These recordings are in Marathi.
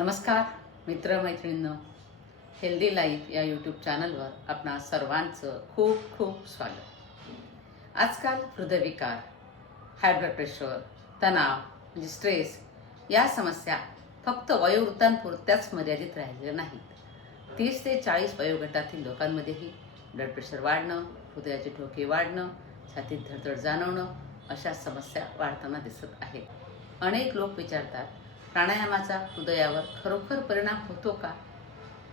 नमस्कार मित्रमैत्रिणींनो, हेल्दी लाईफ या यूट्यूब चॅनलवर आपणा सर्वांचं खूप खूप स्वागत। आजकाल हृदयविकार, हाय ब्लड प्रेशर, तणाव म्हणजे स्ट्रेस या समस्या फक्त वयोवृद्धांपुरत्याच मर्यादित राहिलेल्या नाहीत। 30 ते 40 वयोगटातील लोकांमध्येही ब्लड प्रेशर वाढणं, हृदयाचे ठोके वाढणं, छातीत धडधड जाणवणं अशा समस्या वाढताना दिसत आहेत। अनेक लोक विचारतात, प्राणायामाचा हृदयावर खरोखर परिणाम होतो का?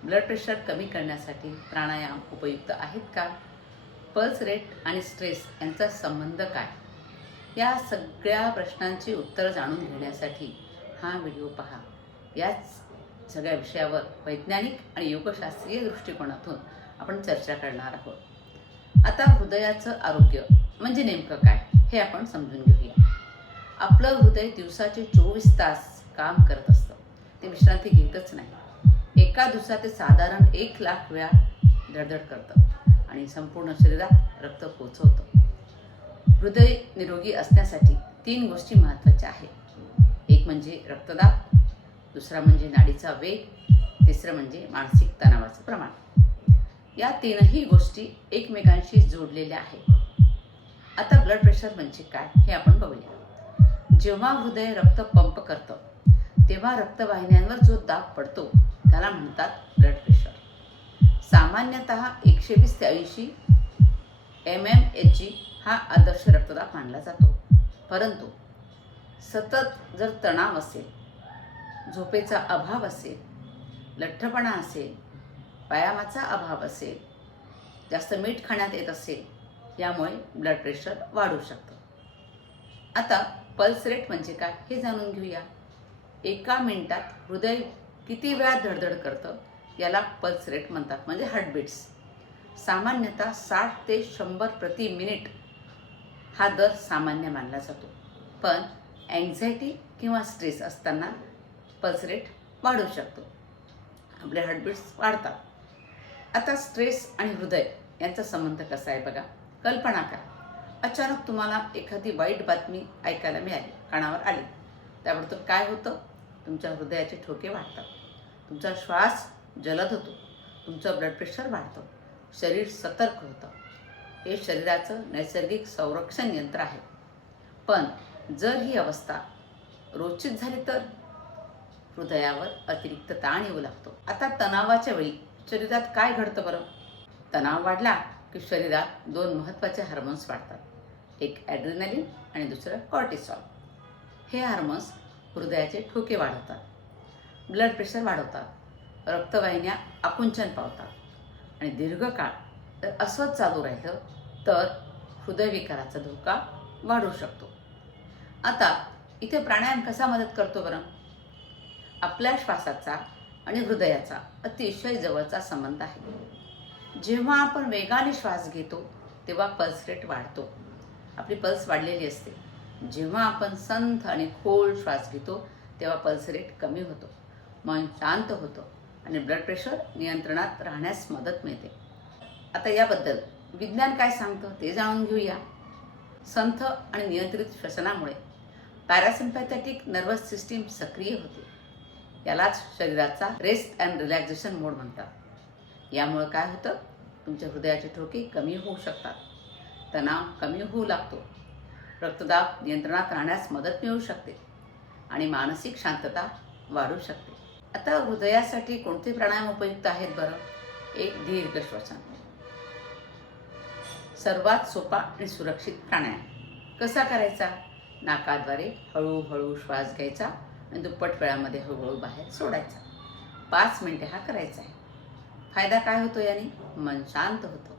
ब्लड प्रेशर कमी करण्यासाठी प्राणायाम उपयुक्त आहेत का? पल्स रेट आणि स्ट्रेस यांचा संबंध काय? या सगळ्या प्रश्नांची उत्तरं जाणून घेण्यासाठी हा व्हिडिओ पहा। याच सगळ्या विषयावर वैज्ञानिक आणि योगशास्त्रीय दृष्टिकोनातून आपण चर्चा करणार आहोत। आता हृदयाचं आरोग्य म्हणजे नेमकं काय हे आपण समजून घेऊया। आपलं हृदय दिवसाचे 24 तास काम करत असतं, ते विश्रांती घेतच नाही। एका दिवसात ते साधारण 1,00,000 वेळा धडधड करतं आणि संपूर्ण शरीरात रक्त पोहोचवतं। हृदय निरोगी असण्यासाठी 3 गोष्टी महत्त्वाच्या आहेत। एक म्हणजे रक्तदाब, दुसरा म्हणजे नाडीचा वेग, तिसरं म्हणजे मानसिक तणावाचं प्रमाण। या तीनही गोष्टी एकमेकांशी जोडलेल्या आहेत। आता ब्लड प्रेशर म्हणजे काय हे आपण बघूया। जेव्हा हृदय रक्त पंप करतं तेव्हा रक्तवाहिन्यांवर जो दाब पडतो त्याला म्हणतात ब्लड प्रेशर। सामान्यतः 120 ते 80 mmHg हा आदर्श रक्तदाब मानला जातो। परंतु सतत जर तणाव असेल, झोपेचा अभाव असेल, लठ्ठपणा असेल, व्यायामाचा अभाव असेल, जास्त मीठ खाण्यात येत असेल, यामुळे ब्लड प्रेशर वाढू शकतं। आता पल्स रेट म्हणजे काय हे जाणून घेऊया। एका मिनिटात हृदय किती वेळा धडधड करतं याला पल्स रेट म्हणतात, म्हणजे हार्टबीट्स। सामान्यतः 60 ते 100 प्रति मिनिट हा दर सामान्य मानला जातो, पण अँक्झायटी किंवा स्ट्रेस असताना पल्स रेट वाढू शकतो, आपले हार्टबीट्स वाढतात। आता स्ट्रेस आणि हृदय यांचा संबंध कसा आहे बघा। कल्पना करा, अचानक तुम्हाला एखादी वाईट बातमी ऐकायला मिळाली, कानावर आली, त्याबरोबर काय होतं? तुमच्या हृदयाचे ठोके वाढतात, तुमचा श्वास जलद होतो, तुमचं ब्लड प्रेशर वाढतं, शरीर सतर्क होतं। हे शरीराचं नैसर्गिक संरक्षण यंत्र आहे। पण जर ही अवस्था रोजचीच झाली तर हृदयावर अतिरिक्त ताण येऊ लागतो। आता तणावाच्या वेळी शरीरात काय घडतं बरं? तणाव वाढला की शरीरात 2 महत्त्वाचे हार्मोन्स वाढतात, एक ॲड्रिनालिन आणि दुसरं कॉर्टिसॉल। हे हार्मोन्स हृदयाचे ठोके वाढवतात, ब्लड प्रेशर वाढवतात, रक्तवाहिन्या आकुंचन पावतात आणि दीर्घकाळ जर असंच चालू राहिलं तर हृदयविकाराचा धोका वाढू शकतो। आता इथे प्राणायाम कसा मदत करतो बरं? आपल्या श्वासाचा आणि हृदयाचा अतिशय जवळचा संबंध आहे। जेव्हा आपण वेगाने श्वास घेतो तेव्हा पल्स रेट वाढतो, आपली पल्स वाढलेली असते। जेव्हा आपण संथ आणि खोल श्वास घेतो तेव्हा पल्स रेट कमी होतो, मन शांत होतं आणि ब्लड प्रेशर नियंत्रणात राहण्यास मदत मिळते। आता याबद्दल विज्ञान काय सांगतं ते जाणून घेऊया। संथ आणि नियंत्रित श्वसनामुळे पॅरासिम्पॅथॅटिक नर्वस सिस्टीम सक्रिय होते, यालाच शरीराचा रेस्ट अँड रिलॅक्सेशन मोड म्हणतात। यामुळे काय होतं? तुमच्या हृदयाचे ठोके कमी होऊ शकतात, तणाव कमी होऊ लागतो, रक्तदाब नियंत्रणात राहण्यास मदत मिळू शकते आणि मानसिक शांतता वाढू शकते। आता हृदयासाठी कोणते प्राणायाम उपयुक्त आहेत बरं? एक दीर्घ श्वसन, सर्वात सोपा आणि सुरक्षित प्राणायाम। कसा करायचा? नाकाद्वारे हळूहळू श्वास घ्यायचा आणि दुप्पट वेळामध्ये हळूहळू बाहेर सोडायचा। 5 मिनिटे हा करायचा आहे। फायदा काय होतो याने? मन शांत होतं,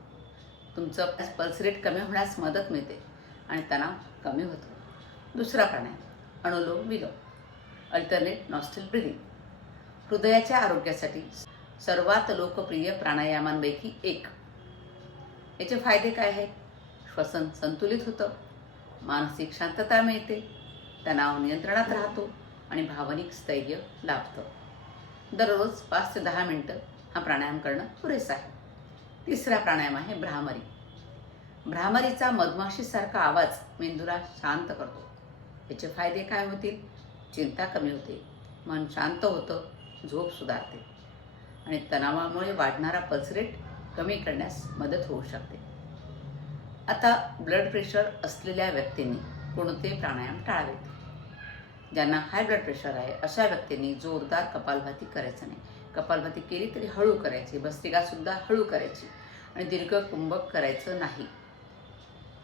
तुमचं पल्स रेट कमी होण्यास मदत मिळते आणि तणाव कमी होतो। दुसरा प्राणायाम अनुलोम विलोम, अल्टरनेट नॉस्ट्रिल ब्रीदिंग। हृदयाच्या आरोग्यासाठी सर्वात लोकप्रिय प्राणायामांपैकी एक। याचे फायदे काय आहेत? श्वसन संतुलित होतं, मानसिक शांतता मिळते, तणाव नियंत्रणात राहतो आणि भावनिक स्थैर्य लाभतं। दररोज 5 ते 10 मिनिटं हा प्राणायाम करणं पुरेसं आहे। तिसरा प्राणायाम आहे भ्रामरी। भ्रामरीचा मधमाशीसारखा आवाज मेंदूला शांत करतो। याचे फायदे काय होतील? चिंता कमी होते, मन शांत होतं, झोप सुधारते आणि तणावामुळे वाढणारा पल्स रेट कमी करण्यास मदत होऊ शकते. आता ब्लड प्रेशर असलेल्या व्यक्तींनी कोणते प्राणायाम टाळावेत? ज्यांना हाय ब्लड प्रेशर आहे अशा व्यक्तींनी जोरदार कपालभाती करायचं नाही. कपालभाती केली तरी हळू करायची, भस्त्रिकासुद्धा हळू करायची आणि दीर्घ कुंभक करायचं नाही.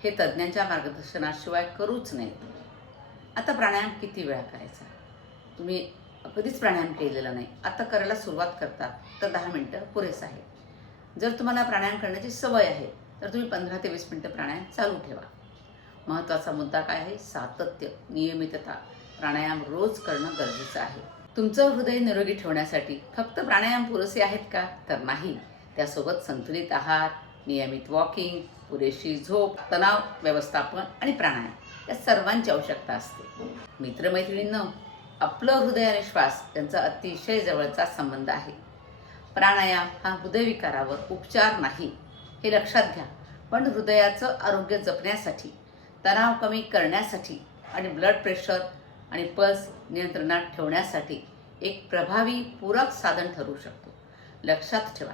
हे तज्ज्ञांच्या मार्गदर्शनाशिवाय करूच नये. आता प्राणायाम किती वेळा करायचा? तुम्ही कधीच प्राणायाम केलेला नाही, आता करायला सुरुवात करतात तर 10 मिनटं पुरेसं आहे. जर तुम्हाला प्राणायाम करण्याची सवय आहे तर तुम्ही 15 ते 20 मिनटं प्राणायाम चालू ठेवा. महत्त्वाचा मुद्दा काय आहे? सातत्य, नियमितता. प्राणायाम रोज करणं गरजेचं आहे. तुमचं हृदय निरोगी ठेवण्यासाठी फक्त प्राणायाम पुरेसे आहेत का? तर नाही. त्यासोबत संतुलित आहार, नियमित वॉकिंग, पुरेशी झोप, तणाव व्यवस्थापन आणि प्राणायाम या सर्वांची आवश्यकता असते. मित्रमैत्रिणींनो, आपलं हृदय आणि श्वास यांचा अतिशय जवळचा संबंध आहे. प्राणायाम हा हृदयविकारावर उपचार नाही, हे लक्षात घ्या. पण हृदयाचं आरोग्य जपण्यासाठी, तणाव कमी करण्यासाठी आणि ब्लड प्रेशर आणि पल्स नियंत्रणात ठेवण्यासाठी एक प्रभावी पूरक साधन ठरू शकतो. लक्षात ठेवा,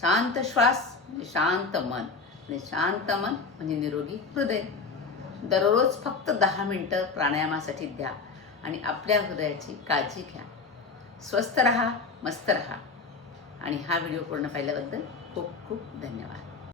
शांत श्वास म्हणजे शांत मन आणि शांत मन म्हणजे निरोगी हृदय. दररोज फक्त 10 मिनटं प्राणायामासाठी द्या आणि आपल्या हृदयाची काळजी घ्या. स्वस्थ रहा, मस्त रहा आणि हा व्हिडिओ पूर्ण पाहिल्याबद्दल खूप खूप धन्यवाद.